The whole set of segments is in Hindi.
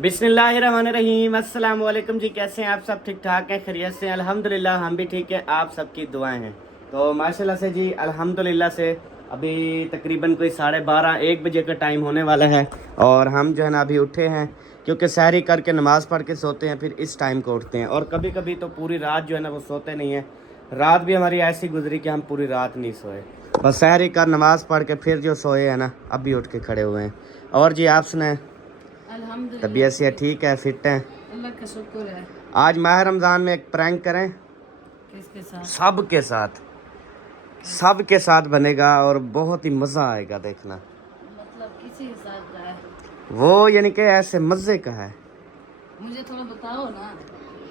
बिस्मिल्लाहिर्रहमानिर्रहीम। अस्सलाम वालेकुम जी, कैसे हैं आप सब? ठीक ठाक हैं, खैरियत से? अल्हम्दुलिल्लाह हम भी ठीक हैं, आप सबकी दुआएं हैं। तो माशाल्लाह से जी अल्हम्दुलिल्लाह से अभी तकरीबन कोई 12:30-1 बजे का टाइम होने वाला है और हम जो है ना अभी उठे हैं, क्योंकि सहरी करके नमाज़ पढ़ के सोते हैं, फिर इस टाइम को उठते हैं। और कभी कभी तो पूरी रात जो है ना वो सोते नहीं हैं। रात भी हमारी ऐसी गुजरी कि हम पूरी रात नहीं सोए, बस सहरी कर नमाज़ पढ़ के फिर जो सोए हैं ना अभी उठ के खड़े हुए हैं। और जी आप सुनाएं, तबीयत से ठीक है, फिट हैं? अल्लाह का शुक्र है। आज माह रमज़ान में एक प्रैंक करें। किसके साथ? सबके साथ, सबके साथ बनेगा और बहुत ही मज़ा आएगा देखना। मतलब किसी के साथ का है? वो यानी कि ऐसे मज़े का है। मुझे थोड़ा बताओ ना।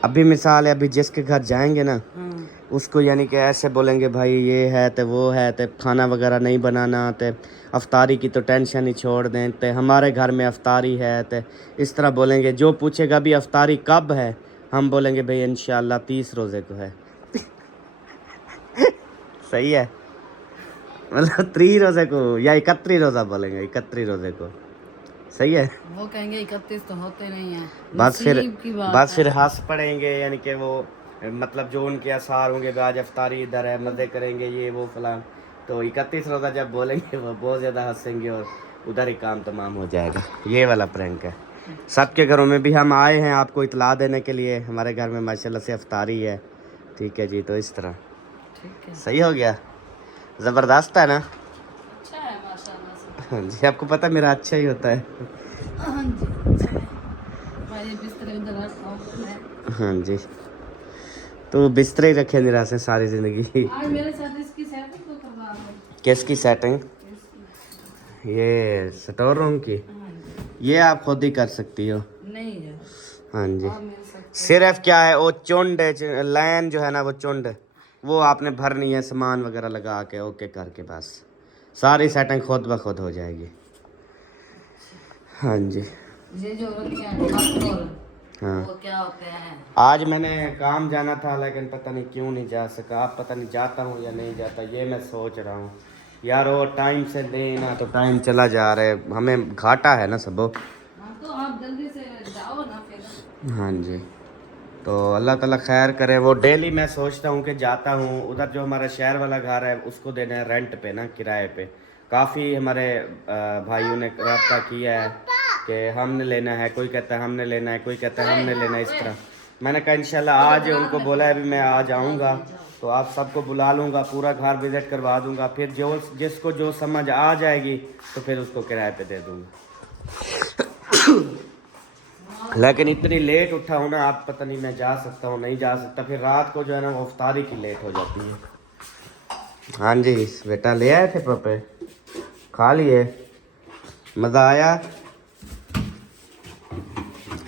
अभी मिसाल है, अभी जिसके घर जाएंगे ना हाँ। उसको यानी कि ऐसे बोलेंगे भाई ये है तो वो है तो खाना वगैरह नहीं बनाना, तो अफ्तारी की तो टेंशन ही छोड़ दें, तो हमारे घर में अफ्तारी है, तो इस तरह बोलेंगे। जो पूछेगा भी अफ्तारी कब है, हम बोलेंगे भाई इंशाल्लाह 30 रोज़े को है। सही है, मतलब 30 रोज़े को या 31 रोज़ा बोलेंगे, 31 रोज़े को। सही है। वो कहेंगे 31 तो होते नहीं है, बस फिर नसीब की बात बस है। फिर हंस पड़ेंगे, यानी कि वो मतलब जो उनके आसार होंगे आज अफ्तारी इधर है, मज़े करेंगे ये वो फलां। तो 31 रोज़ा जब बोलेंगे वो बहुत ज़्यादा हंसेंगे और उधर ही काम तमाम हो जाएगा। ये वाला प्रैंक है। सबके घरों में भी हम आए हैं आपको इतला देने के लिए, हमारे घर में माशाल्लाह से अफ्तारी है। ठीक है जी, तो इस तरह ठीक है। सही हो गया, ज़बरदस्त है ना? अच्छा है माशाल्लाह से। हाँ जी, आपको पता है मेरा अच्छा ही होता है। हाँ जी, अच्छा है। भाई बिस्तर इधर रखा है। हाँ जी, तो बिस्तर ही रखे निराश से सारी ज़िंदगी। आज मेरे साथ इसकी सेटिंग तो करवा दो। किसकी सेटिंग? इसकी। ये स्टोर रूम की? हाँ जी। ये आप खुद ही कर सकती हो। नहीं है। हाँ जी, आप मेरे साथ सिर्फ क्या है वो चुंड लाइन जो है ना वो चुंड वो आपने भरनी है सामान वगैरह लगा के ओके करके, बस सारी सेटिंग खुद ब खुद हो जाएगी। हाँ जी। ये जो रखे हैं कंट्रोल, हाँ, वो क्या होते हैं? आज मैंने काम जाना था लेकिन पता नहीं क्यों नहीं जा सका। आप पता नहीं जाता हूँ या नहीं जाता, ये मैं सोच रहा हूँ यार। वो टाइम से देना तो टाइम चला जा रहा है, हमें घाटा है ना सबो। हाँ तो आप जल्दी से जाओ ना फिर। हाँ जी, तो अल्लाह ताला खैर करे। वो डेली मैं सोचता हूँ कि जाता हूँ उधर, जो हमारा शहर वाला घर है उसको देना है रेंट पे ना, किराए पे। काफ़ी हमारे भाइयों ने रब्ता किया है कि हमने लेना है, कोई कहता है हमने लेना है, कोई कहता है हमने लेना है, इस तरह। मैंने कहा इंशाल्लाह आज उनको बोला है अभी मैं आ जाऊँगा तो आप सबको बुला लूँगा, पूरा घर विज़िट करवा दूँगा, फिर जो जिसको जो समझ आ जाएगी तो फिर उसको किराए पे दे दूँगा। लेकिन इतनी लेट उठा हूँ ना, आप पता नहीं मैं जा सकता हूँ नहीं जा सकता, फिर रात को जो है ना वो अफ्तारी की लेट हो जाती है। हाँ जी बेटा, ले आए थे पपे, खा लिए, मज़ा आया?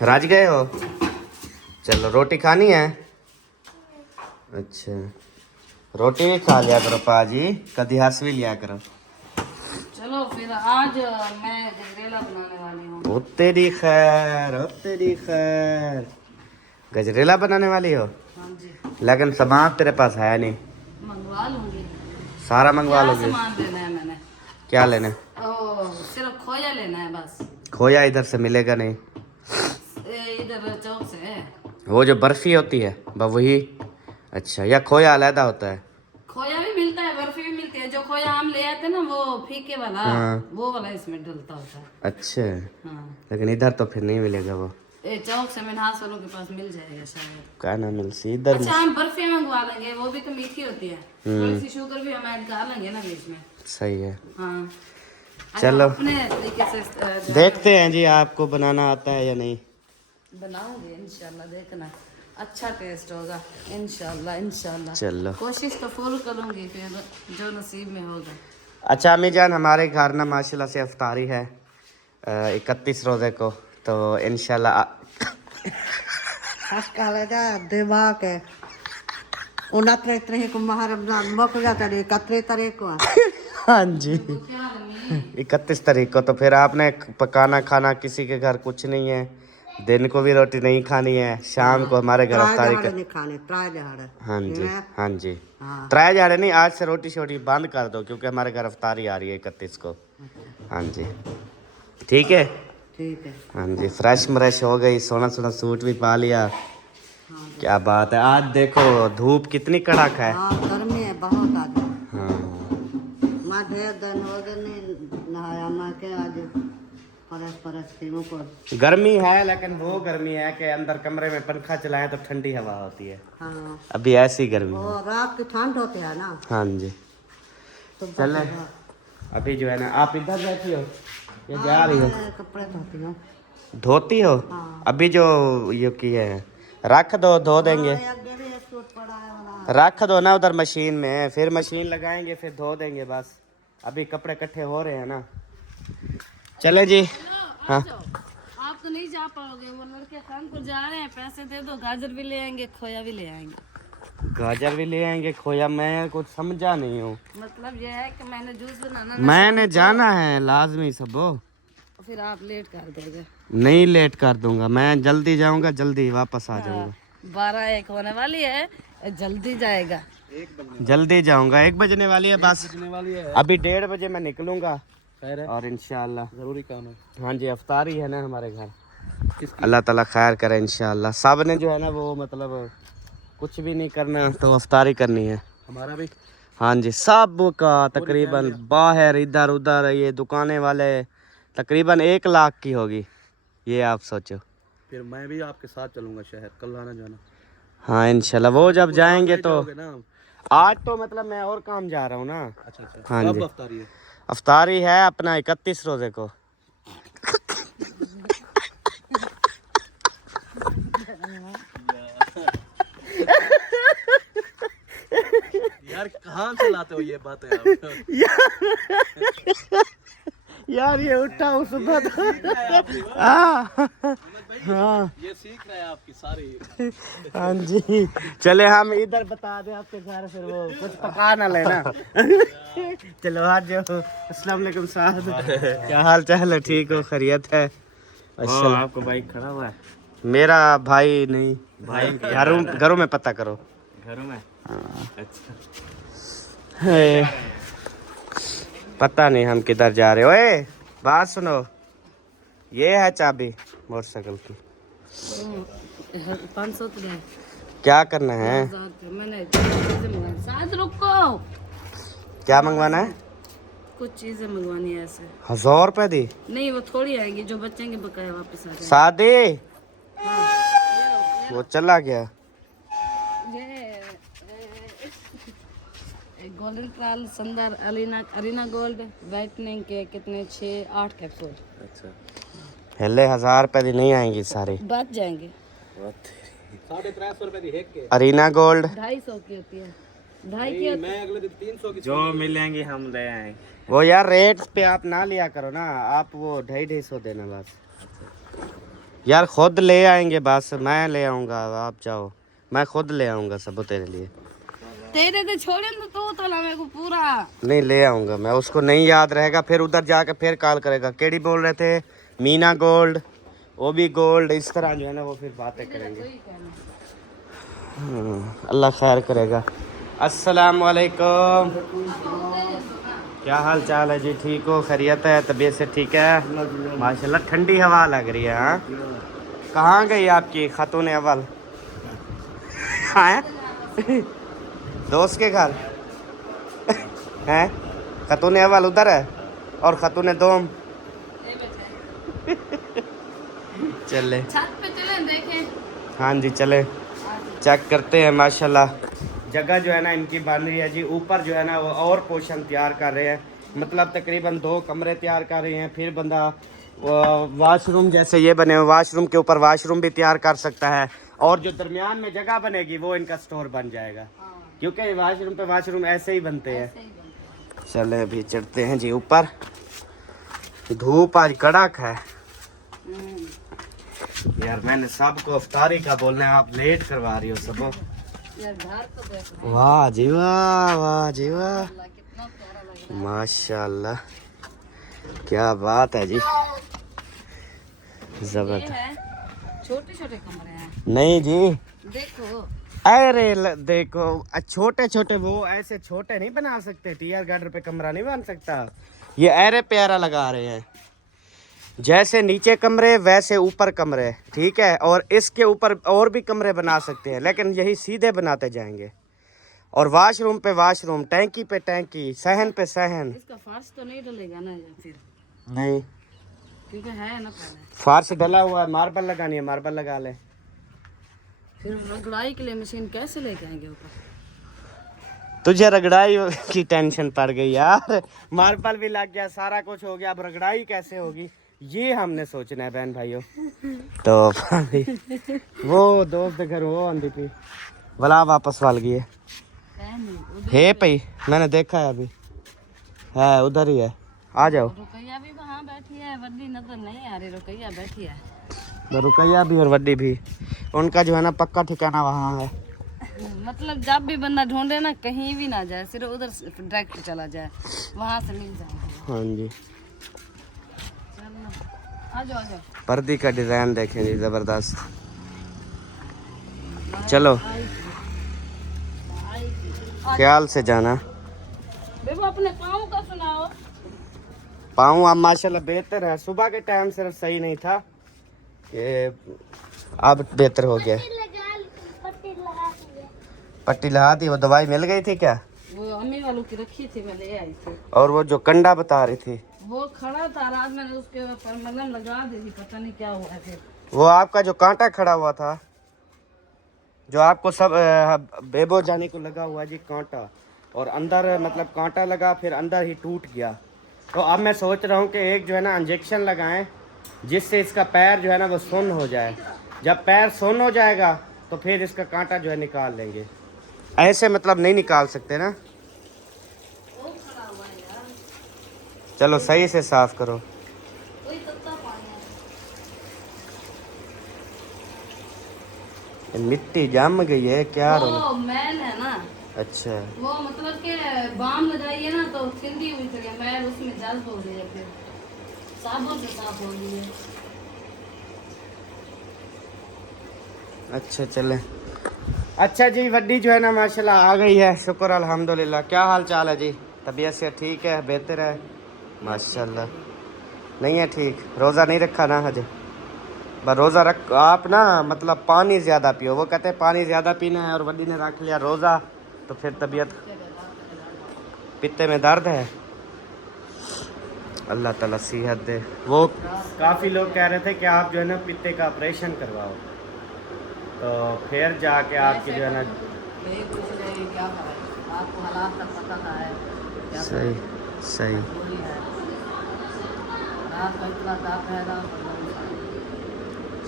राज गए हो? चलो रोटी खानी है? अच्छा, रोटी भी खा लिया करो पाजी, कभी हंस भी लिया करो। चलो फिर आज मैं गजरेला बनाने वाली हूँ। ओ तेरी खैर, ओ तेरी खैर, गजरेला बनाने वाली हो? हाँ जी। लेकिन सामान तेरे पास है नहीं। मंगवा लूंगी। सारा मंगवा क्या लोगे? सामान लेना है मैंने? क्या लेना है? सिर्फ खोया लेना है बस। खोया इधर से मिलेगा नहीं, इधर चौक से है। वो जो बर्फी होती है वही। अच्छा, या खोया अलहदा होता है? खोया भी मिलता है, बर्फी भी मिलती है। जो खोया हम ले आते हैं ना वो फीके वाला, हाँ। वो वाला इसमें डलता होता है। अच्छा, हाँ। लेकिन इधर तो फिर नहीं मिलेगा वो। चौक से मिनहास वालों के पास मिल जाएगा शायद। क्या ना मिल सी इधर। अच्छा हम बर्फी मंगवा लेंगे, वो भी तो मीठी होती है। थोड़ी सी शुगर भी हम ऐड कर लेंगे ना बीच में। सही है। हाँ। चलो अपने तरीके से देखते हैं जी आपको बनाना आता है या नहीं। बनाऊंगे इंशाल्लाह, देखना अच्छा टेस्ट होगा इंशाल्लाह। इंशाल्लाह चलो, कोशिश तो फुल करूंगी, फिर जो नसीब में होगा। अच्छा अम्मी जान, हमारे घर ना माशाल्लाह से अफ्तारी है 31 रोज़े को, तो इंशाल्लाह दिमाग है 29 को माह रमजान मुक जाता है, 31 को। हाँ जी 31 तारीख को, तो फिर आपने पकाना खाना किसी के घर कुछ नहीं है, दिन को भी रोटी नहीं खानी है, शाम को हमारे घर अफ्तारी कर। नहीं खाने हाँ जी, हाँ जी, हाँ। त्राय झाड़े नहीं, आज से रोटी शोटी बंद कर दो क्योंकि हमारे घर अफ्तारी आ रही है 31 को। हाँ जी, ठीक है। ठीक है। हाँ जी, फ्रेश म्रेश हो गई, सोना सोना सूट भी पा लिया। क्या बात है, आज देखो धूप कितनी कड़क है। हाँ गर्मी है बहुत आज। हाँ मैं ढेर दिन हो गए नहीं नहाया, मैं के आज परस थी ऊपर। गर्मी है, लेकिन वो गर्मी है कि अंदर कमरे में पंखा चलाएं तो ठंडी हवा होती है। हाँ अभी ऐसी गर्मी है। और रात की ठंड होती है ना हाँ जी, तो चले अभी जो है ना, आप इधर बैठी हो या जा रही हो? मैं कपड़े धोती हूँ। धोती हो? हाँ। अभी जो ये किए हैं रख दो, धो देंगे। हाँ, आगे भी एक सूट पड़ा है वाला। रख दो ना उधर मशीन में, फिर मशीन लगाएंगे फिर धो देंगे बस। अभी कपड़े इकट्ठे हो रहे हैं ना। चले जी। हाँ आप तो नहीं जा पाओगे, वो लड़के कानपुर जा रहे हैं, पैसे दे दो, गाजर भी ले आएंगे, खोया भी ले आएंगे। गाजर भी ले आएंगे, खोया? मैं कुछ समझा नहीं हूँ। मतलब ये है कि मैंने जूस बनाना मैंने जाना है लाजमी सबो। फिर आप लेट कर दोगे। नहीं लेट कर दूंगा, मैं जल्दी जाऊंगा, जल्दी वापस आ जाऊंगा। 12-1 होने वाली है, जल्दी जाएगा। जल्दी जाऊंगा, 1 बजने वाली है बस। अभी 1:30 बजे मैं निकलूंगा और इंशाल्लाह जरूरी काम है। हाँ जी, अफ्तारी है ना हमारे घर। अल्लाह ताला खैर करे इंशाल्लाह। सब ने जो है ना वो मतलब कुछ भी नहीं करना तो अफ्तारी करनी है। हमारा भी हाँ जी, सब का तकरीबन बाहर इधर उधर ये दुकानें वाले तकरीबन 1 लाख की होगी, ये आप सोचो। फिर मैं भी आपके साथ चलूंगा शहर, कल आना जाना। हाँ इंशाल्लाह, वो जब जाएंगे तो जाओगे ना? आज तो मतलब मैं और काम जा रहा हूँ ना। अच्छा अच्छा। हाँ कब जी, अफ्तारी है? अफ्तारी है अपना 31 रोजे को। यार कहाँ से लाते हो ये बातें आप? यार ये उठा हूँ सुबह तो। हाँ ये सीख रहे हैं आपकी सारी। हाँ जी, चले हम इधर बता दें आपके घर, फिर वो कुछ पका ना लेना। चलो आज जो अस्सलाम वालेकुम साहब, क्या हाल चाल है? ठीक हो? खैरियत है? अच्छा, आपका बाइक खड़ा हुआ है? मेरा भाई नहीं, भाई घरों में पता करो। घरों में? अच्छा, है, पता नहीं हम किधर जा रहे हो। ओए बात सुनो, ये है चाबी मोटरसाइकिल की। 500 तो है। क्या करना है? मैंने चीजें मंगवानी, साथ रुको, क्या मंगवाना है? कुछ चीजें मंगवानी है ऐसे। 1000 रुपए दी? नहीं वो थोड़ी आएंगी, जो बचेंगे बकाया वापस आ जाएंगे। शादी वो चला गया। ये गोल्डन ट्रायल संदर अरीना गोल्ड वाइटनिंग के कितने 6-8 कैप्सूल। अच्छा, पहले 1000 रुपए दी नहीं आएंगी सारी, बच जाएंगे। 350 रुपए दी है के? अरीना गोल्ड 250 की होती है, 2.5 की होती है। मैं अगले दिन 300 की। जो मिलेंगे हम ले आएंगे। वो यार रेट पे आप ना लिया करो ना, आप वो 250 देना बस। यार खुद ले आएंगे बस, मैं ले आऊंगा, आप जाओ, मैं खुद ले आऊंगा सब तेरे लिए। तेरे तो छोड़े तो ला मेरे को पूरा। नहीं ले आऊंगा मैं, उसको नहीं याद रहेगा, फिर उधर जाकर फिर कॉल करेगा। केडी बोल रहे थे? मीना गोल्ड, वो भी गोल्ड, इस तरह जो है ना वो फिर बातें करेंगे। अल्लाह खैर करेगा। अस्सलाम वालेकुम, क्या हाल चाल है जी? ठीक हो? खैरियत है? तबीयत से ठीक है? माशाल्लाह ठंडी हवा लग रही है। हाँ, कहाँ गई आपकी खातून अव्वल? हाँ दोस्त के घर हैं? खातून अव्वल उधर है और खातून दोम चले छत पे चले देखें। हाँ जी चले, चेक करते हैं। माशाल्लाह जगह जो है ना इनकी बन रही है जी। ऊपर जो है ना वो और पोर्शन तैयार कर रहे हैं, मतलब तकरीबन 2 कमरे तैयार कर रहे हैं। फिर बंदा वाशरूम जैसे ये बने हुए, वाशरूम के ऊपर वाशरूम भी तैयार कर सकता है। और जो दरमियान में जगह बनेगी वो इनका स्टोर बन जाएगा, क्योंकि वाशरूम पे वाशरूम ऐसे ही बनते हैं। चले अभी चढ़ते हैं जी ऊपर। धूप आज कड़क है यार। मैंने सबको अफ्तारी का बोलना है, आप लेट करवा रही हो सबको। यार घर तो देखो वाह जी वाह, वाह जी वाह, कितना प्यारा लग रहा माशाल्लाह, क्या बात है जी, जबरदस्त। है। छोटे छोटे कमरे हैं, नहीं जी, देखो अरे देखो छोटे छोटे, वो ऐसे छोटे नहीं बना सकते। टीआर गार्डर पे कमरा नहीं बन सकता। ये अरे प्यारा लगा रहे हैं, जैसे नीचे कमरे वैसे ऊपर कमरे, ठीक है। और इसके ऊपर और भी कमरे बना सकते हैं, लेकिन यही सीधे बनाते जाएंगे। और वाशरूम पे वाशरूम, टैंकी पे टैंकी, सहन पे सहन। इसका फर्श तो नहीं डलेगा ना या फिर? नहीं, क्योंकि है ना पहले। फर्श डला हुआ है, मार्बल लगानी है, मार्बल लगा ले। फिर रगड़ाई के लिए मशीन कैसे लेके आएंगे ऊपर? तुझे रगड़ाई की टेंशन पड़ गई यार, मार्बल भी लग गया, सारा कुछ हो गया, अब रगड़ाई कैसे होगी ये हमने सोचना है बहन भाइयों। तो भाई वो दोस्त घर वो आंधी थी भला वापस वाल गई है हे भाई, मैंने देखा है अभी, है उधर ही है, आ जाओ। रुकैया भी वहाँ बैठी है, वड्डी नजर नहीं आ रही, रुकैया बैठी है। रुकैया भी और वड्डी भी, उनका जो है ना पक्का ठिकाना वहाँ है। मतलब जब भी बंदा ढूंढे ना, कहीं भी ना जाए, सिर्फ उधर डायरेक्ट चला जाए, वहाँ से मिल जाएंगे। हाँ जी, आ जाओ आ जाओ। पर्दी का डिजाइन देखें जी, जबरदस्त। चलो ख्याल से जाना। बेबू अपने पाँव का सुनाओ। पाँव अब माशाल्लाह बेहतर है, सुबह के टाइम सिर्फ सही नहीं था, ये अब बेहतर हो गया। पट्टी लगा दी, वो दवाई मिल गई थी क्या? वो अम्मी वालों की रखी थी, मैं ले आई थी। और वो जो कंडा बता रही थी वो खड़ा था, रात मैंने उसके ऊपर मलहम लगा दी थी, पता नहीं क्या हुआ फिर। वो आपका जो कांटा खड़ा हुआ था, जो आपको सब बेबो जाने को लगा हुआ जी कांटा, और अंदर मतलब कांटा लगा, फिर अंदर ही टूट गया। तो अब मैं सोच रहा हूँ कि एक जो है ना इंजेक्शन लगाएं, जिससे इसका पैर जो है ना वो सुन्न हो जाए। जब पैर सुन्न हो जाएगा तो फिर इसका कांटा जो है निकाल लेंगे। ऐसे मतलब नहीं निकाल सकते ना, चलो सही से साफ करो। मिट्टी जम गई है क्या? वो मैल है ना, अच्छा, वो मतलब के बाम लगाइए ना तो सिंधी उठ गया, मैल उसमें जल्द हो गई है, फिर साबुन से साफ हो गई है। अच्छा चले। अच्छा जी, वड्डी जो है ना माशाल्लाह आ गई है, शुक्र अल्हम्दुलिल्लाह। क्या हाल चाल है जी? तबीयत से ठीक है, बेहतर है माशाल्लाह? नहीं है ठीक, रोज़ा नहीं रखा ना हजे? बस रोज़ा रख आप ना, मतलब पानी ज़्यादा पियो। वो कहते हैं पानी ज़्यादा पीना है, और वड्डी ने रख लिया रोज़ा, तो फिर तबीयत, पित्ते में दर्द है, अल्लाह ताला सेहत दे। वो काफ़ी लोग कह रहे थे कि आप जो है ना पित्ते का ऑपरेशन करवाओ, तो फिर जाके आपकी जो है ना नहीं कुछ नहीं, क्या करें, आपको हालात का पता था है, क्या सही सही मजबूरी है, रात का इतना ताप है ना,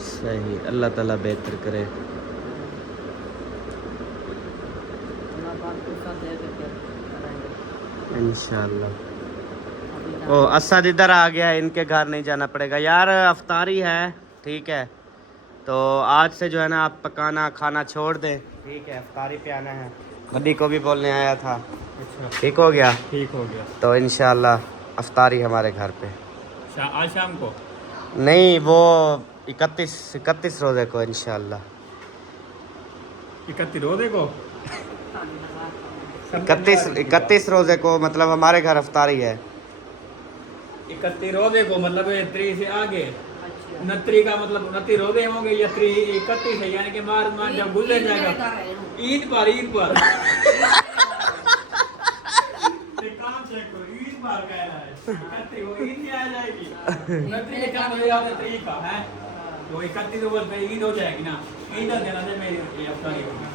सही, अल्लाह ताला बेहतर करे। अल्लाह पाक को सब दे के फिर करेंगे। इंशाल्लाह। ओ असद इधर आ गया है, इनके घर नहीं जाना पड़ेगा यार, अफ्तारी है, ठीक है। तो आज से जो है ना आप पकाना खाना छोड़ दें, ठीक है, अफ्तारी पे आना है। बड्डी को भी बोलने आया था। अच्छा, ठीक हो गया? ठीक हो गया। तो इंशाल्लाह अफ्तारी हमारे घर पे। आज शाम को? नहीं, वो 31 रोज़े को इंशाल्लाह। 31 रोजे को? 31 रोज़े को, मतलब हमारे घर अफ्तारी है। 31 रोजे को मतलब 3 से आगे, 29 का मतलब 29 रोजे होंगे या 31 है, यानी कि मार जब गुजर जाएगा ईद पर काम चेक करो, ईद पर कहना है 31 वो ईद आ जाएगी, 29 का हो जाता है 3 का है, तो 31 को पे ईद हो जाएगी ना, ईद आ देना है मेरी अफ्तारी होगी।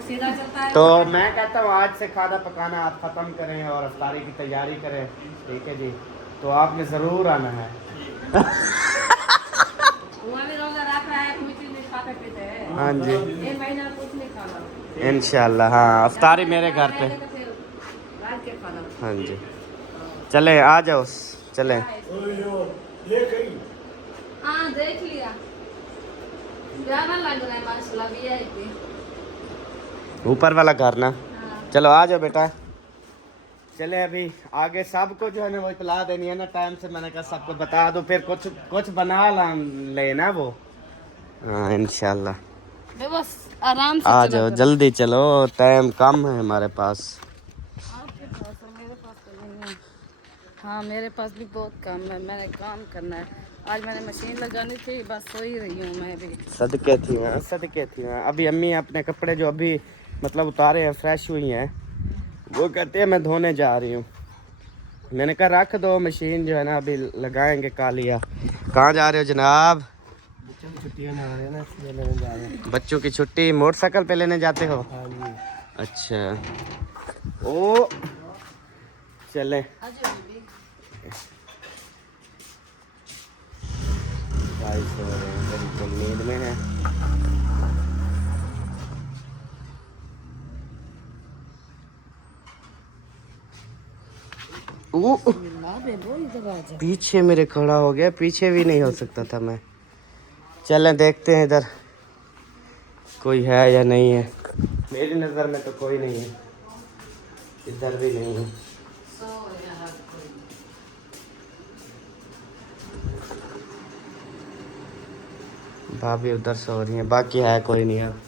सीधा चलता है। तो मैं कहता हूँ आज से खाना पकाना आप ख़त्म करें और अफ्तारी की तैयारी करें, ठीक है जी? तो आपने ज़रूर आना है। हुआ भी रोजा रख रहा है, कोई चीज नहीं खा के पीते हैं। हाँ जी, एक महीना कुछ नहीं खाना इंशाल्लाह। हाँ, अफ्तारी मेरे घर पे। तो फिर रात के खाना। हाँ जी, चले आ जाओ, चले। हाँ देख लिया, प्यारा लग रहा है माशाल्लाह, VIP। ऊपर वाला घर ना, हाँ। चलो आ जाओ बेटा। चले अभी आगे सबको जो है ना वो इतला देनी है ना टाइम से, मैंने कहा सबको बता दो, फिर कुछ बना लेना वो। हाँ इंशाल्लाह। बस आराम से आ चला जाओ करो। जल्दी चलो, टाइम कम है हमारे पास। आपके पास और मेरे पास तो नहीं है। हाँ मेरे पास भी बहुत काम है, मैंने काम करना है। आज मैंने मशीन लगानी थी, बस सो ही रही हूँ मैं भी। सदके थी वहाँ, सदके थी वहाँ। अभी अम्मी अपने कपड़े जो अभी मतलब उतारे हैं, फ्रेश हुई हैं, वो कहते हैं मैं धोने जा रही हूँ। मैंने कहा रख दो, मशीन जो है ना अभी लगाएंगे कालिया। कहाँ जा रहे हो जनाब? बच्चों की छुट्टियां ना आ रही है ना, इसलिए लेने जा रहे हैं। बच्चों की छुट्टी मोटरसाइकिल पे लेने जाते हो? हाँ जी। अच्छा ओ चले भाई सो रहे हैं, बिल्कुल नींद में है। पीछे मेरे खड़ा हो गया, पीछे भी नहीं हो सकता था मैं। चलें देखते हैं इधर कोई है या नहीं है। मेरी नज़र में तो कोई नहीं है, इधर भी नहीं है। भाभी उधर सो रही है, बाकी है कोई नहीं। अब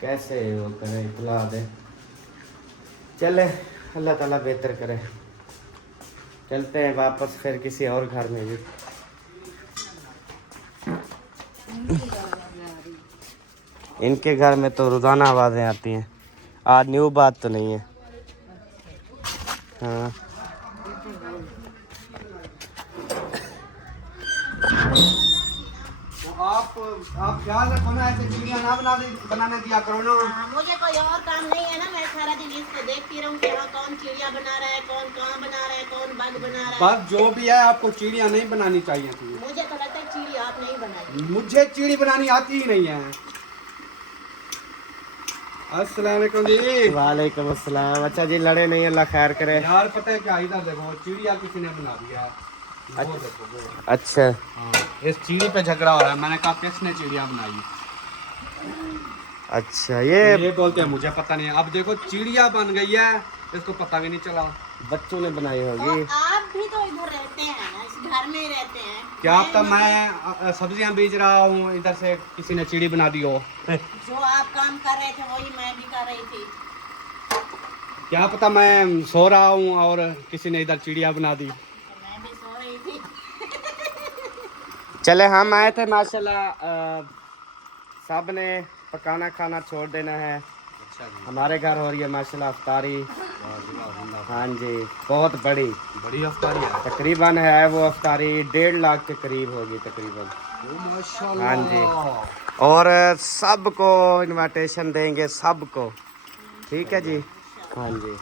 कैसे वो करें, इतला दे। चले अल्लाह ताला बेहतर करे। चलते हैं वापस फिर किसी और घर में भी। इनके घर में तो रोज़ाना आवाज़ें आती हैं, आज न्यू बात तो नहीं है। हाँ आप ख्याल रखो ना, ऐसे चिड़िया ना बनाने दिया करो ना। मुझे कोई और काम नहीं है ना, मैं सारा दिन इसको देखती रहूं कि हाँ कौन चिड़िया बना रहा है, कौन कहाँ बना रहा है, कौन बग बना रहा है। बस जो भी है आपको चिड़िया नहीं बनानी चाहिए थी। मुझे तो लगता है चिड़िया आप नहीं बनाई। मुझे चिड़ी बनानी आती ही नहीं है। अस्सलाम वालेकुम जी। वालेकुम अस्सलाम। अच्छा जी, लड़े नहीं, अल्लाह खैर करे। यार पता है क्या, इधर देखो चिड़िया किसी ने बना दिया है। वो देखो वो। अच्छा हाँ, इस चिड़ी पे झगड़ा हो रहा है। मैंने कहा किसने चिड़िया बनाई? अच्छा ये बोलते हैं मुझे पता नहीं है। अब देखो चिड़िया बन गई है, इसको पता भी नहीं चला। बच्चों ने बनाई होगी। और आप भी तो इधर रहते हैं ना, इस घर में ही रहते हैं। क्या पता मैं सब्जियां बेच रहा हूँ, इधर से किसी ने चिड़ी बना दी हो। जो आप काम कर रहे थे वही मैं भी कर रही थी। क्या पता मैं सो रहा हूँ और किसी ने इधर चिड़िया बना दी। तो मैं भी सो रही थी। चले हम आए थे माशाल्लाह, सब ने पकाना खाना छोड़ देना है। अच्छा जी। हमारे घर हो रही है माशाल्लाह अफ्तारी। हाँ जी, बहुत बड़ी बड़ी अफ्तारी है। तकरीबन है वो अफ्तारी 1.5 लाख के करीब होगी तकरीबन। हाँ जी, और सबको इनविटेशन देंगे, सबको। ठीक है जी। हाँ जी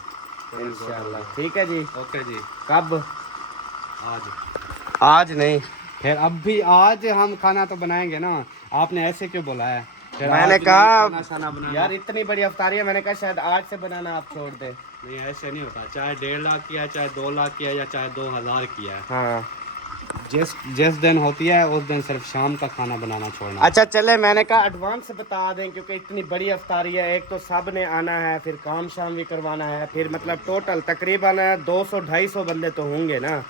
इंशाल्लाह। ठीक है जी। ओके जी। कब? आज। आज नहीं, फिर अब भी आज हम खाना तो बनाएंगे ना। आपने ऐसे क्यों बोला है? फिर मैंने आज कहा खाना शाना बनाना। यार इतनी बड़ी अफ्तारी है, मैंने कहा शायद आज से बनाना आप छोड़ दे। नहीं ऐसे नहीं होता, चाहे 1.5 लाख किया, चाहे 2 लाख किया, या चाहे 2000 किया है। हाँ जिस दिन होती है उस दिन सिर्फ शाम का खाना बनाना छोड़ना। अच्छा चले, मैंने कहा एडवांस बता दें क्योंकि इतनी बड़ी अफ्तारी है। एक तो सब ने आना है, फिर काम शाम भी करवाना है, फिर मतलब टोटल तकरीबन 200-250 बंदे तो होंगे ना।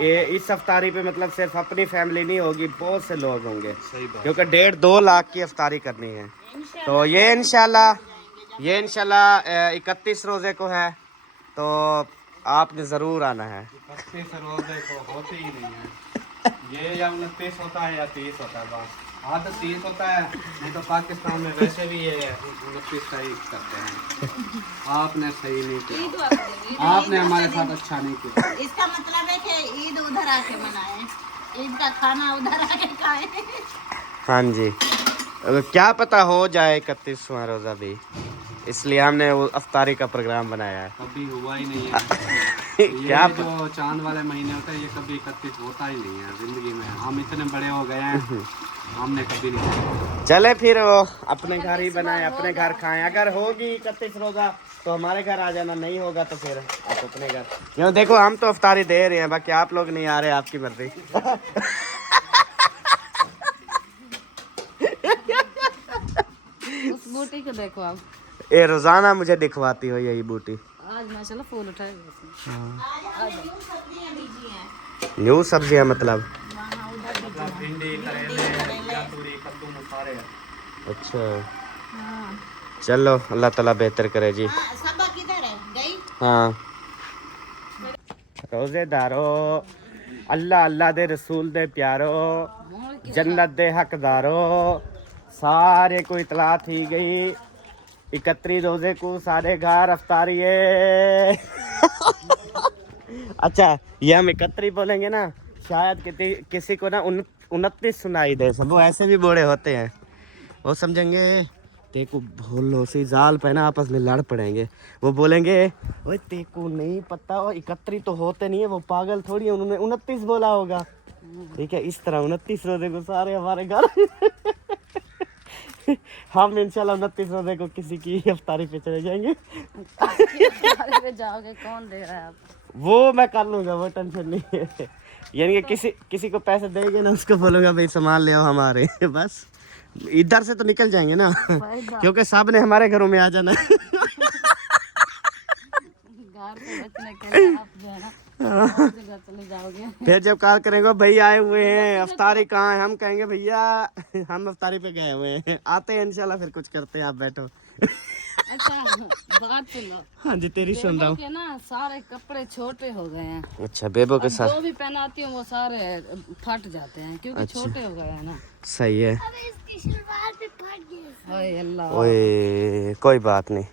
ये इस अफ्तारी पे मतलब सिर्फ अपनी फैमिली नहीं होगी, बहुत से लोग होंगे, सही बात। क्योंकि 1.5-2 लाख की अफ्तारी करनी है। तो ये इंशाल्लाह 31 रोज़े को है, तो आपने ज़रूर आना है। 31 रोज़े को होते ही नहीं है ये, या 29 होता है या 30 होता है बस। हाँ तो 30 होता है, नहीं तो पाकिस्तान में वैसे भी ये 29 तारीख करते हैं। आपने सही नहीं किया, आपने हमारे साथ अच्छा नहीं किया। इसका मतलब है कि ईद उधर आके मनाए, ईद का खाना उधर आके खाए। हाँ जी, क्या पता हो जाए 31वां रोज़ा भी, इसलिए हमने वो अफ्तारी का प्रोग्राम बनाया है। कभी हुआ ही नहीं है। क्या ये जो चांद वाले महीने होते हैं ये कभी 31 होता ही नहीं है जिंदगी में। हम इतने बड़े हो गए हैं, हमने कभी नहीं। चले फिर वो अपने घर ही बनाए, अपने घर खाएं। अगर होगी 31 रोज़ा तो हमारे घर आ जाना, नहीं होगा तो फिर आप अपने घर। क्यों देखो हम तो अफ्तारी दे रहे हैं, बाकी आप लोग नहीं आ रहे, आपकी मर्जी। उस बूटी को देखो आप, ये रोजाना मुझे दिखवाती हो यही बूटी। आज माशाल्लाह फूल उठाएगा उसमें। न्यू सब्जियां मतलब? भिंडी, करेले, तूरी, कद्दू, सारे। अच्छा चलो, अल्लाह ताला बेहतर करे जी। सबा किधर है? गई? हाँ रोजेदारो, अल्लाह अल्लाह दे रसूल दे प्यारो, जन्नत दे हकदारो, सारे को इतला थी गई 31 रोजे को सारे घर अफ्तारी है। अच्छा ये हम 31 बोलेंगे ना, शायद किसी को ना 29 सुनाई दे, सब वो ऐसे भी बूढ़े होते हैं, वो समझेंगे तेको बोलो सी जाल पे ना आपस में लड़ पड़ेंगे, वो बोलेंगे ओए तेको नहीं पता, वो 31 तो होते नहीं है, वो पागल थोड़ी है, उन्होंने 29 बोला होगा। ठीक है, इस तरह 29 रोजे को सारे हमारे घर हम इंशाल्लाह 29 रोजे को किसी की अफ्तारी पे चले जाएंगे। पे जाओगे, कौन दे रहा है आप? वो मैं कर लूंगा, वो टेंशन नहीं है। यानी कि किसी को पैसे देंगे ना, उसको बोलूंगा भाई सामान ले आओ हमारे, बस इधर से तो निकल जाएंगे ना, क्योंकि सब ने हमारे घरों में आ जाना। घर से बचने के लिए आप जो है ना और जगह चले जाओगे। फिर जब कॉल करेंगे भाई आए हुए हैं, अफ्तारी कहाँ है, हम कहेंगे भैया हम अफ्तारी पे गए हुए हैं, आते हैं इंशाल्लाह, फिर कुछ करते हैं, आप बैठो। अच्छा बात सुनो। हाँ जी तेरी सुन रहा हूँ। के ना सारे कपड़े छोटे हो गए हैं। अच्छा बेबो के अब साथ जो भी पहनाती हूँ वो सारे फट जाते हैं, क्योंकि छोटे हो गए हैं ना। सही है। ओए अल्लाह। ओए कोई बात नहीं,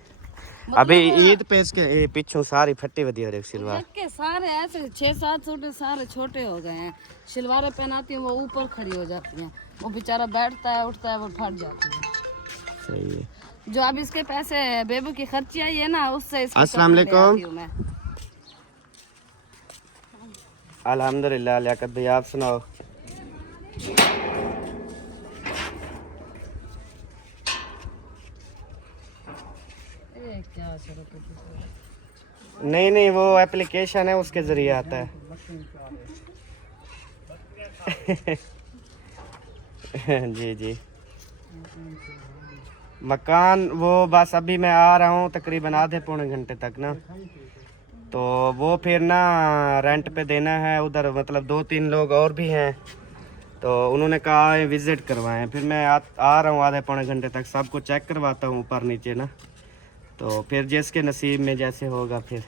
अभी ईद पे इसके पीछू सारी फट्टी वधी हो रही सिलवार के सारे ऐसे 6-7 सूट सारे छोटे हो गए हैं। शलवारें पहनाती हूँ वो ऊपर खड़ी हो जाती हैं, वो बेचारा बैठता है उठता है वो फट जाती है। सही है। जो अब इसके पैसे बेबू की खर्ची आई है ना, उससे इसके अस्सलाम कपड़े ले वालेकुम। आती हूँ मैं। अल्हम्दुलिल्लाह। लियाकत भाई आप सुनाओ। ये क्या शुरू की? नहीं नहीं वो एप्लीकेशन है, उसके जरिए आता है। जी जी मकान वो बस अभी मैं आ रहा हूँ तकरीबन आधे पौने घंटे तक ना, तो वो फिर ना रेंट पे देना है उधर, मतलब 2-3 लोग और भी हैं, तो उन्होंने कहा विज़िट करवाएं, फिर मैं आ रहा हूँ आधे पौने घंटे तक, सबको चेक करवाता हूँ ऊपर नीचे ना, तो फिर जिसके नसीब में जैसे होगा फिर।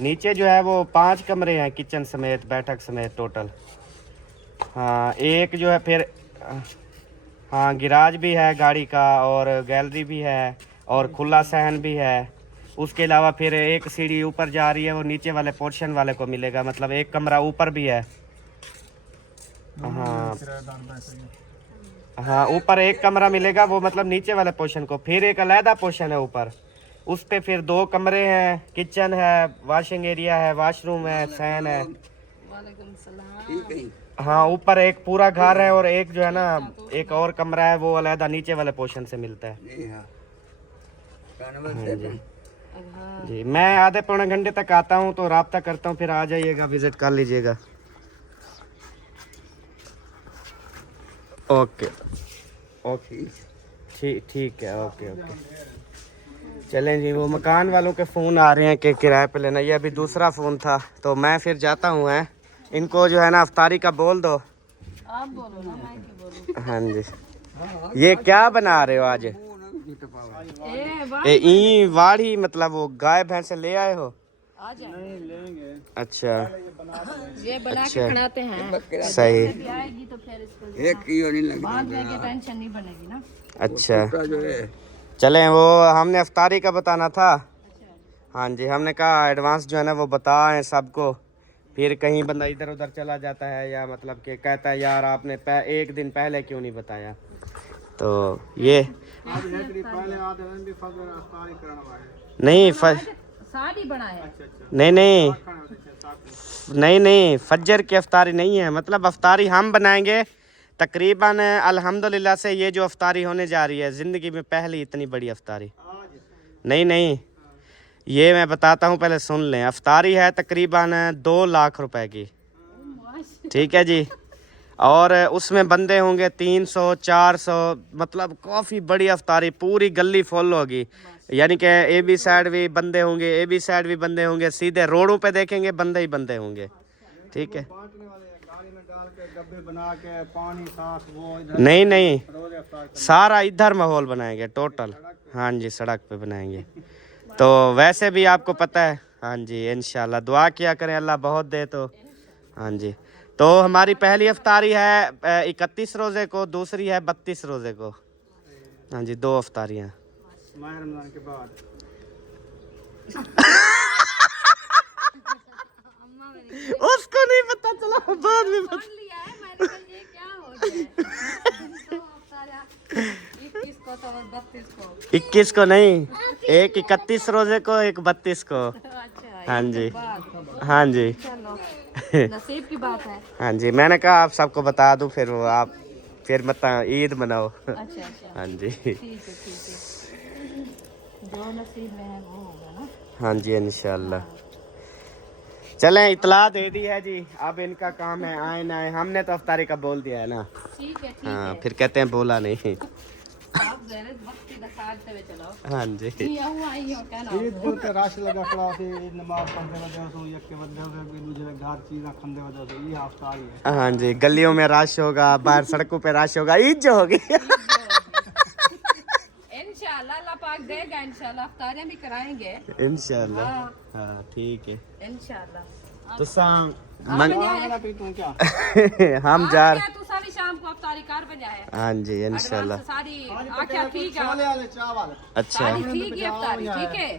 नीचे जो है वो 5 कमरे हैं किचन समेत, बैठक समेत टोटल। हाँ एक जो है फिर हाँ गिराज भी है गाड़ी का, और गैलरी भी है, और खुला सहन भी है। उसके अलावा फिर एक सीढ़ी ऊपर जा रही है, वो नीचे वाले पोर्शन वाले को मिलेगा, मतलब एक कमरा ऊपर भी है। हाँ हाँ ऊपर एक कमरा मिलेगा, वो मतलब नीचे वाले पोर्शन को, फिर एक अलहदा पोर्शन है ऊपर, उस पे फिर 2 कमरे हैं, किचन है, वॉशिंग एरिया है, वॉशरूम है, सहन है। वालेकुम सलाम। हाँ ऊपर एक पूरा घर है, और एक जो है ना एक और कमरा है, वो अलहदा नीचे वाले पोर्शन से मिलता है। हाँ जी मैं आधे पौने घंटे तक आता हूँ, तो राब्ता करता हूँ, फिर आ जाइएगा, विजिट कर लीजिएगा। ओके ओके ठीक है, ओके ओके चलें जी। वो मकान वालों के फ़ोन आ रहे हैं कि किराए पे लेना, ये अभी दूसरा फ़ोन था, तो मैं फिर जाता हूँ। है इनको जो है ना अफ्तारी का बोल दो। आप बोलो ना, मैं क्यों बोलूं? हाँ जी ये क्या बना रहे हो आज? ई वाड़ी मतलब वो गाय भैंस ले आए हो? आ जाए। अच्छा ये बना अच्छा। के खिलाते हैं, सही। भी आएगी तो फिर इसको बाद में की टेंशन नहीं बनेगी ना। अच्छा चलें, वो हमने अफ्तारी का बताना था। हाँ जी हमने कहा एडवांस जो है ना वो बताएं सबको, फिर कहीं बंदा इधर उधर चला जाता है, या मतलब कि कहता है यार आपने एक दिन पहले क्यों नहीं बताया, तो ये नहीं साड़ी बनाया। नहीं फज्जर की अफ्तारी नहीं है, मतलब अफ्तारी हम बनाएंगे तकरीबन अल्हम्दुलिल्लाह से। ये जो अफ्तारी होने जा रही है ज़िंदगी में पहली इतनी बड़ी अफ्तारी। नहीं ये मैं बताता हूँ, पहले सुन लें। अफ्तारी है तकरीबन 2 लाख रुपए की, ठीक है जी, और उसमें बंदे होंगे 300-400, मतलब काफ़ी बड़ी अफ्तारी, पूरी गली फुल होगी, यानी कि ए बी साइड भी बंदे होंगे, ए बी साइड भी बंदे होंगे, सीधे रोडों पे देखेंगे बंदे ही बंदे होंगे, ठीक है। बना के पानी साथ वो नहीं सारा इधर माहौल बनाएंगे टोटल। हाँ जी सड़क पे बनाएंगे, तो वैसे भी आपको पता है, हाँ जी इंशाल्लाह दुआ किया करें अल्लाह बहुत दे तो। हाँ जी, तो हमारी पहली अफ्तारी है 31 रोज़े को, दूसरी है 32 रोज़े को। हाँ जी 2 अफ्तारियाँ माह रमजान के बाद। उसको नहीं पता चला, बाद में पता। लिया है मैंने कहा ये क्या हो गया। 21 को तो 32 को। 21 को नहीं, एक 31 रोज़े को, एक 32 को। अच्छा हाँ जी बात। हाँ जी चलो नसीब की बात है। हाँ जी, मैंने कहा आप सबको बता दूं, फिर वो आप फिर मत ईद मनाओ। अच्छा अच्छा हाँ जी ठीक है जो नसीब में है वो होगा ना। हाँ जी इंशाल्लाह। चलें इतला दे दी है जी, अब इनका काम है आए ना आए, हमने तो अफ्तारी का बोल दिया है ना। ठीक है हाँ फिर कहते हैं बोला नहीं। आप जरा वक्ती दखाते हुए चलाओ। हाँ जी ये हुआ ही हो क्या ना ईद जो ते राश लगा खड़ा थे नमाज पढ़ने वजह से एक के बदले में दूसरे घर चीज़ें खाने वजह से ये अफ्तारी है। हाँ जी, गलियों में रश होगा, बाहर सड़कों पे रश होगा, ईद जो होगी। इंशाल्लाह अल्लाह पाक देगा, इंशाल्लाह अफ्तारियां भी कराएंगे इंशाल्लाह। हाँ ठीक है। इंशाल्लाह। तो शाम खाना पी तू क्या? हम जा रहे। तू सारी शाम को अफ्तारी कर बजाए। हाँ जी इंशाल्लाह। सारी आख्या ठीक है, छोले वाले चावल अच्छा सारी ठीक है अफ्तारी ठीक है।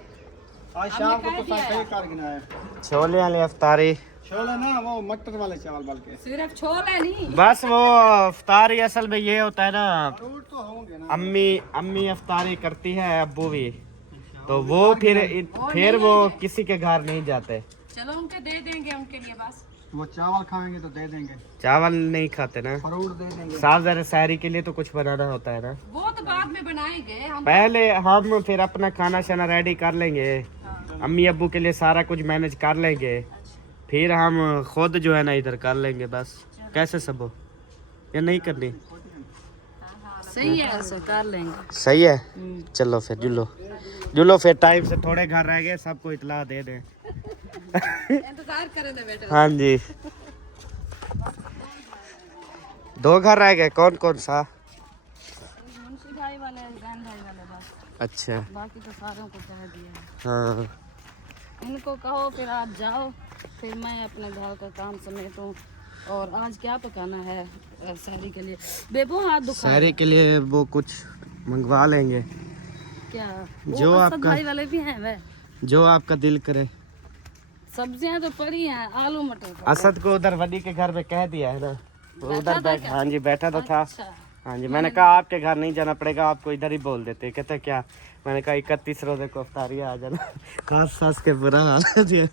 आज शाम को तो सही कर गिना है। छोले वाली अफ्तारी, छोले ना वो मटर वाले चावल बल्कि सिर्फ छोले नहीं। बस वो अफ्तारी असल में ये होता है ना, फ्रूट तो होंगे ना। अम्मी अफ्तारी करती है, अब्बू भी, तो वो फिर वो किसी के घर नहीं जाते। चलो उनके दे देंगे, उनके लिए बस। वो चावल खाएंगे तो दे देंगे, चावल नहीं खाते ना, फ्रूट दे देंगे। साफ ज़रा सहरी के लिए तो कुछ बनाना होता है ना। वो तो बाद में बनाएंगे हम। पहले हम फिर अपना खाना शाना रेडी कर लेंगे, अम्मी अब्बू के लिए सारा कुछ मैनेज कर लेंगे, फिर हम खुद जो है ना इधर कर लेंगे बस। कैसे सब हो या नहीं करनी? सही है, ऐसा कर लेंगे। सही है, चलो फिर जुलो फिर, टाइम से थोड़े घर रह गए, सबको इतला दे दें। इंतजार करें ना बेटा। हाँ जी 2 घर रह गए, कौन कौन सा? मुंशी भाई वाले, बहन भाई वाले बस, अच्छा बाकी तो सारों को कह दिया है। हाँ इनको कहो फिर आप जाओ, फिर मैं अपने घर का काम समेटूं। और आज क्या पकाना है सहरी के लिए? बेबू हाथ दुखा सहरी के लिए वो कुछ मंगवा लेंगे, क्या जो वो असद आपका- भाई वाले भी हैं वे। जो आपका दिल करे। सब्जियां तो पड़ी हैं, आलू मटर का। असद को उधर वडी के घर में कह दिया है ना, वो उधर बैठ, हाँ जी बैठा तो था। अच्छा हाँ जी मैंने कहा आपके घर नहीं जाना पड़ेगा, आपको इधर ही बोल देते। कहते क्या? मैंने कहा 31 रोज़े को अफ्तारी आ जाना। खास के बुरा हाल है जी।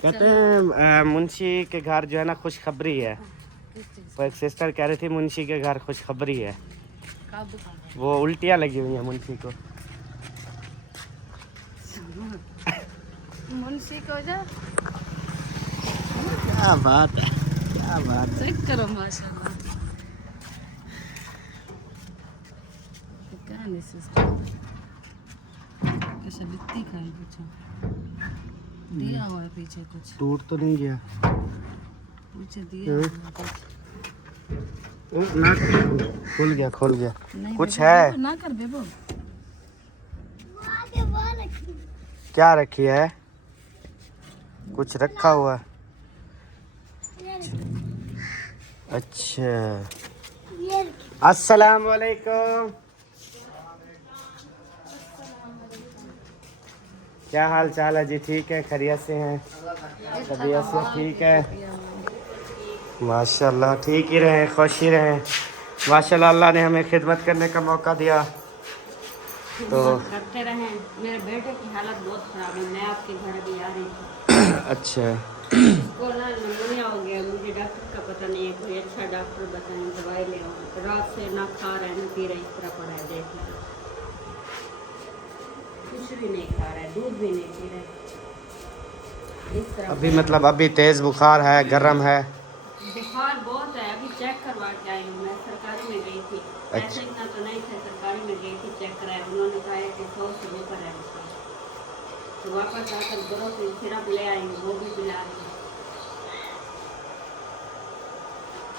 कहते हैं मुंशी के घर जो है ना खुशखबरी है, वो एक सिस्टर कह रही थी मुंशी के घर खुशखबरी है, कब? वो उल्टियाँ लगी हुई हैं मुंशी को। मुंशी को जा क्या बात है, क्या बात है। चेक करो माशाल्लाह। क्या नहीं सिस्टर कैसे लिट्टी खाई कुछ दिया हुआ है पीछे, कुछ टूट तो नहीं गया? पीछे दिया हुआ है कुछ। ना खुल गया नहीं कुछ बेबो, है। बेबो, ना कर बेबो। क्या रखी है? कुछ रखा हुआ है। अच्छा अस्सलाम वालेकुम, क्या हाल चाल है जी? ठीक है, खैरियत से हैं? तबीयत से ठीक है? माशाल्लाह ठीक ही रहें, खुश ही रहें। माशाल्लाह अल्लाह ने हमें खिदमत करने का मौका दिया तो करते रहें। मेरे बेटे की हालत बहुत ख़राब है, मैं आपके घर भी आ रही थी। अच्छा उसको ना निमोनिया हो गया, मुझे डॉक्टर का पता नहीं है, कोई अच्छा डॉक्टर बताएं, दवाई ले आओ। रात से ना खा रहे ना पी रहे, इस तरह पड़ा है, देख लीजिए कुछ भी नहीं खा रहा है, दूध भी नहीं पी रहे, इस तरह अभी मतलब अभी तेज़ बुखार है, गर्म है? बुखार बहुत है। अभी चेक करवा के आई हूँ, मैं सरकारी में गई थी, पैसे इतना तो नहीं थे, सरकारी में गई थी, चेक कराया, उन्होंने कहा है कि 100 से ऊपर है बुखार। तो वापस आकर बड़ों से सिरप ले आई हूँ, वो भी पिला रही हूँ।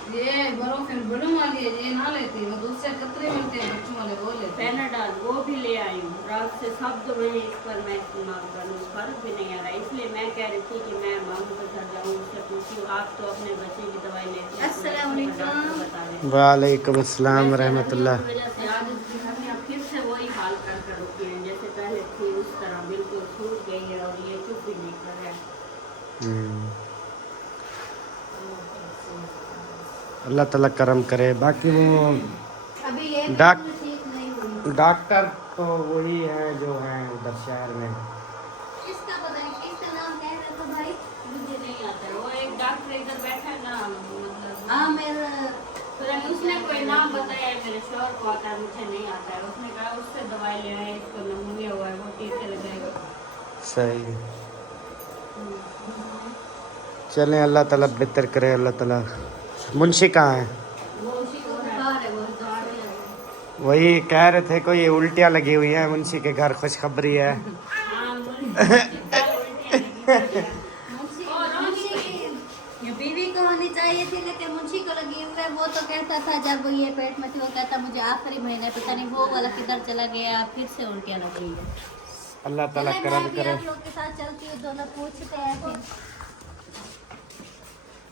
ये बड़ों फिर बड़ों वाली है, ये ना लेती, वो दूसरे कतरे मिलते हैं बच्चों वाले, वो लेते हैं। पैनाडॉल वो भी ले आई हूँ, रात से सब दवाएं इस पर मैं इस्तेमाल कर लूँ, फर्क भी नहीं आ रहा, इसलिए मैं कह रही थी कि मैं मामू के घर जाऊँ, उससे पूछूँ आप तो अपने बच्चे की दवाई लेते हैं, अस्सलाम वालेकुम। बता दें। वालेकुम अस्सलाम रहमतुल्लाह। वजह से आज उसकी हड्डियाँ फिर से वही हाल कर रुकी हैं, जैसे पहले थी उस तरह बिल्कुल छूट गई है और ये चुप भी नहीं कर रहा है। अल्लाह ताला करम करे। बाकी वो अभी ये डॉक- ठीक नहीं हुई। डॉक्टर तो वही है जो है उधर शहर में। इसका पता नहीं इसका नाम क्या है तो भाई। मुझे नहीं आता है, वो एक डॉक्टर इधर बैठा है ना, मतलब हाँ मेरा पता नहीं उसने कोई नाम बताया है, मेरे शोर को आता है, मुझे नहीं आता है, उसने कहा उससे दवाई ले आए, इसको नमूनिया हुआ है, वो टीके लगाएगा। सही है। चलें, अल्लाह ताला बेहतर करे। अल्लाह ताला। मुंशी कहाँ है? वो उसी को बुखार है, वो बुखार है। वही कह रहे थे कोई उल्टियाँ लगी हुई हैं मुंशी के घर, खुशखबरी है। हाँ, उल्टियाँ लगी। ये बीवी को होनी चाहिए थी लेकिन मुंशी को लगी हुई है। वो तो कहता था जब ये पेट में थी, वो कहता मुझे आखिरी महीने, पता नहीं वो वाला किधर चला गया, फिर से उल्टियाँ लग गई है। अल्लाह ताला चले, करम मैं भी करे। आप लोग के साथ चलती हूँ, दोनों पूछते हैं फिर।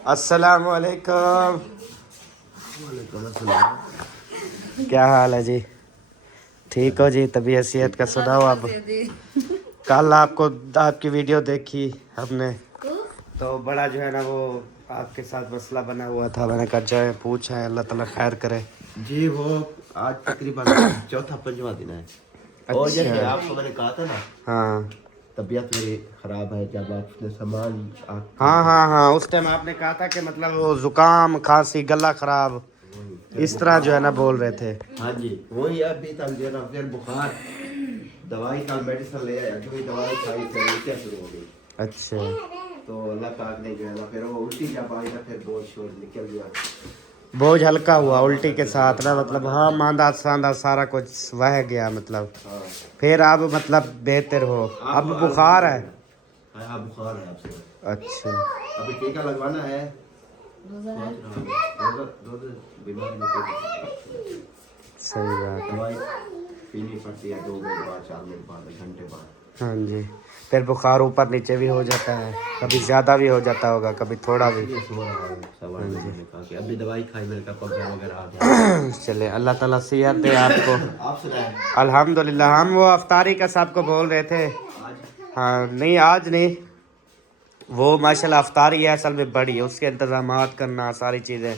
अस्सलाम वालेकुम। क्या हाल है जी? ठीक हो जी? तबीयत सेहत का सुनाओ। अब कल आपकी वीडियो देखी हमने, तो बड़ा जो है ना वो आपके साथ मसला बना हुआ था। मैंने कहा जाए पूछा है, अल्लाह ताला खैर करे। जी वो आज तकरीबन चौथा पंजवा दिन है। और जैसे अच्छा। आपको मैंने कहा था ना हाँ तबीयत मेरी खराब है, जब आपने सामान हाँ, उस टाइम आपने कहा था कि मतलब वो जुकाम, खांसी, गला खराब, इस तरह जो है ना बोल रहे थे। हाँ जी वही अभी तक जो है ना, फिर बुखार, दवाई का मेडिसिन ले आया, जो दवाई खाई फिर उल्टियाँ शुरू हो गई। अच्छा, तो अल्लाह पाक ने जो है ना फिर वो उल्टी जब आई ना फिर बोझ शोर निकल गया। बोझ हल्का हुआ उल्टी के साथ ना, मतलब हाँ मांदा सांदा सारा कुछ वह गया मतलब। हाँ फिर अब मतलब बेहतर हो। अब बुखार है? हाँ बुखार है आपसे। अच्छा, अभी टीका लगवाना है। रोज़ बीमारी में सही बात है। दवाई पीनी पड़ती है 2 मिनट बाद, 4 मिनट बाद, 1 घंटे बाद। हाँ जी, फिर बुखार ऊपर नीचे भी हो जाता है, कभी ज़्यादा भी हो जाता होगा, कभी थोड़ा भी। ये सो रहा हूँ, सवाल मैंने कहा कि अभी दवाई खाई, मेरे का पगड़ा वगैरह आ गया। चले, अल्लाह ताला सेहत दे आपको। आप सुनाए अल्हम्दुलिल्लाह। हम वो अफ्तारी का सबको बोल रहे थे। हाँ नहीं, आज नहीं, वो माशाल्लाह अफ्तारी है असल में बड़ी, उसके इंतज़ामात करना सारी चीज़ें,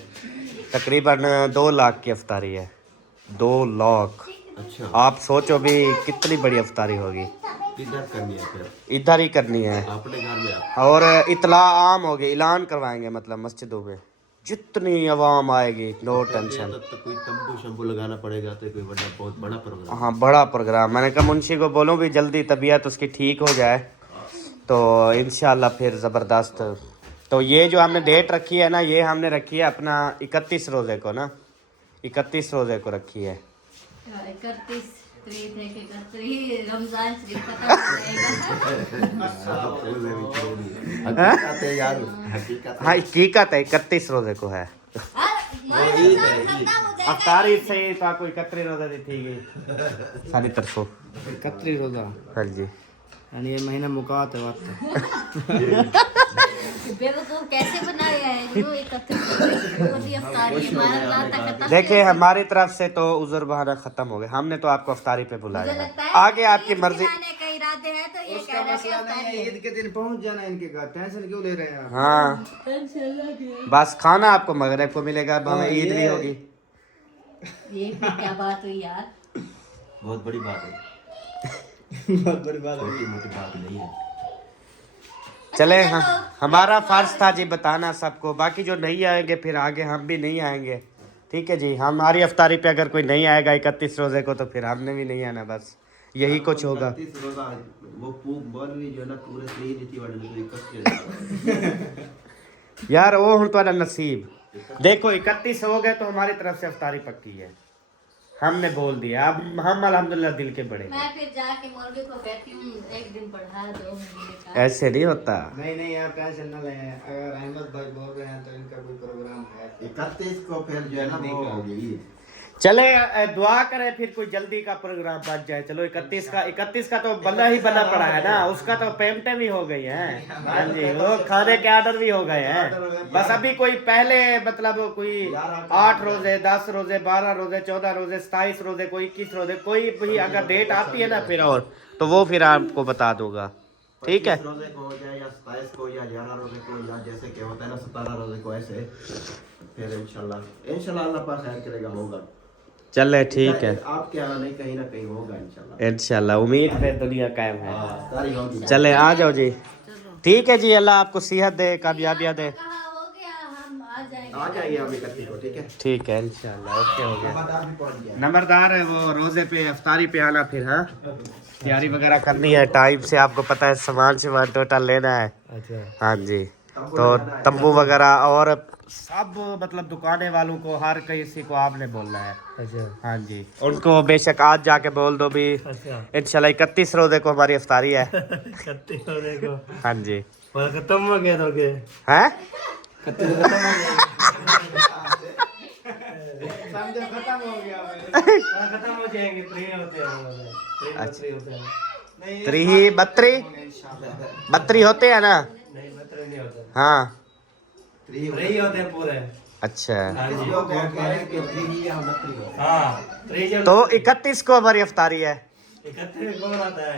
तकरीबन 2 लाख की अफ्तारी है। 2 लाख। अच्छा आप सोचो भी कितनी बड़ी अफ्तारी होगी। किधर करनी है फिर? इधर ही करनी है, अपने घर में आप? और इतला आम होगी, ऐलान करवाएंगे मतलब मस्जिदों में, जितनी आवाम आएगी नो टेंशन। तो कोई तंबू शंबू लगाना पड़ेगा, तो कोई बड़ा बहुत बड़ा प्रोग्राम। हाँ बड़ा प्रोग्राम। मैंने कहा मुंशी को बोलूँ भी जल्दी तबीयत उसकी ठीक हो जाए, तो इंशाल्लाह फिर ज़बरदस्त। तो ये जो हमने डेट रखी है ना, ये हमने रखी है अपना 31 रोज़े को ना, 31 रोज़े को रखी है। 31 रमजान शरीफ खत्म हो जाएगा। हकीकत है यार, हकीकत हाँ हकीकत है, 31 रोज़े को है अफ्तारी। सही तो आपको 31 रोज़ा दी थी सारी तरफों। 31 रोजा हाँ जी, यानी ये महीना मुकात है वक्त। बेवकूफ कैसे बनाया है जो 31 अफ्तारी हमारा रात तक खत्म। देखिए हमारी तरफ से तो उज़र बहाना ख़त्म हो गया, हमने तो आपको अफ्तारी पे बुलाया है, आगे आपकी मर्जी। का इरादे है तो ये कह रहा मसला नहीं है, ईद के दिन पहुंच जाना इनके घर, टेंशन क्यों ले रहे हैं आप? हाँ बस खाना आपको मगरिब को मिलेगा, अब हमें ईद भी होगी। ये क्या बात हुई यार। बहुत बड़ी बात है, बहुत बड़ी बात है। छोटी मोटी बात नहीं है। चले, हाँ हमारा फर्ज था जी बताना सबको, बाकी जो नहीं आएंगे फिर आगे हम भी नहीं आएंगे। ठीक है जी, हमारी अफ्तारी पे अगर कोई नहीं आएगा 31 रोज़े को, तो फिर हमने भी नहीं आना, बस यही कुछ होगा। 31 रोजा वो पूक मौलवी जो है ना पूरे सही नीति वाले ने 31 यार वो हूँ तुम्हारा नसीब। देखो 31 हो गए तो हमारी तरफ से अफ्तारी पक्की है। हमने बोल दिया, अब हम अल्हम्दुलिल्लाह दिल के बड़े हैं। मैं फिर जाके मौलवी को कहती हूँ एक दिन पढ़ा 2 महीने का। ऐसे नहीं होता। नहीं आप टेंशन न लें, अगर अहमद भाई बोल रहे हैं तो इनका कोई प्रोग्राम है। 31 को फिर जो है ना वो होगी। चले दुआ करें फिर कोई जल्दी का प्रोग्राम बन जाए। चलो 31 का तो बना ही बना पड़ा है ना, उसका तो पेमेंटें भी हो गई हैं। हाँ जी, वो खाने के ऑर्डर भी हो गए हैं। बस अभी कोई पहले मतलब कोई 8 रोजे, 10 रोजे, 12 रोजे, 14 रोजे, 27 रोजे, कोई 21 रोजे, कोई भी अगर डेट आती है ना फिर और तो वो फिर आपको बता दूंगा। ठीक है, 25 रोजे को हो जाए या 27 को या 11 रोजे को या जैसे कि होता है ना 17 रोजे को, ऐसे फिर इंशाल्लाह अल्लाह पाक खैर करेगा, होगा। चले ठीक है, आपके यहाँ नहीं कहीं ना कहीं होगा इंशाल्लाह। इंशाल्लाह उम्मीद है, दुनिया कायम है। सारी होगी। चले आ जाओ जी। ठीक है जी, अल्लाह आपको सेहत दे, कामयाबियाँ दे। कहा हो गया, हम आ जाएंगे। आ जाइए आप 31 को, ठीक है। ठीक है इंशाल्लाह, ओके हो गया। नंबरदार भी पहुंच गया। नंबरदार है वो, रोजे पे अफ्तारी पे आना फिर। हाँ, तैयारी वगैरह करनी है टाइम से, आपको पता है सामान टोटल लेना है। अच्छा हाँ जी, तो तंबू वगैरह और सब मतलब दुकाने वालों को, हर किसी को आपने बोलना है। अच्छा हाँ जी, उनको बेशक आज जाके बोल दो भी। अच्छा इंशाल्लाह 31 रोजे को हमारी अफ्तारी है। 31 रोजे को हाँ जी, खत्म हो गया तो के हैं खत्म हो जाएंगे। 3 होते हैं, 32 होते हैं ना। नहीं 32 नहीं होते, हाँ 3 होते हैं पूरे। अच्छा, हाँ 3 तो 31 को हमारी अफ्तारी है। 31 में कौन आता है?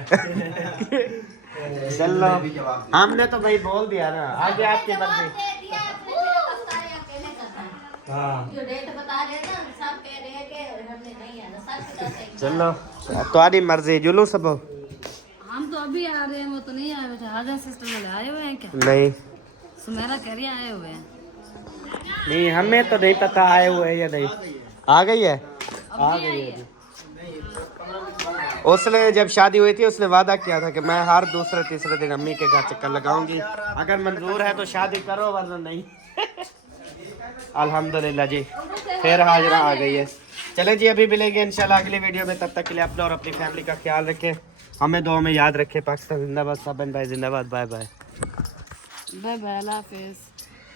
चलो हमने तो भाई बोल दिया ना, आगे आपकी मर्जी। दे दिया आपने, फिर अफ्तारी अकेले करना है। हाँ जो डेट बता रहे हैं ना, सब कह रहे हैं कि हमने नहीं आना, सब के साथ चलो तुम्हारी मर्जी, जुलूस सब। हम तो अभी आ रहे हैं, वो तो नहीं आए हुए थे। हाजा सिस्टर वाले आए हुए हैं क्या? नहीं सुमेरा कह रही है आए हुए हैं। नहीं, हमें तो नहीं पता आए हुए हैं या नहीं। आ गई है, आ गई है। उसने जब शादी हुई थी उसने वादा किया था कि मैं हर दूसरे तीसरे दिन अम्मी के घर चक्कर लगाऊंगी, अगर मंजूर है तो शादी करो वरना नहीं। अल्हम्दुलिल्लाह जी, फिर हाजरा आ गई है। चले जी, अभी मिलेंगे इंशाल्लाह अगली वीडियो में, तब तक के लिए अपना और अपनी फैमिली का ख्याल रखें, हमें दुआ में याद रखें। पाकिस्तान जिंदाबाद, साबन भाई जिंदाबाद। Bye bye. बाय बाय, अल्लाह हाफिज़।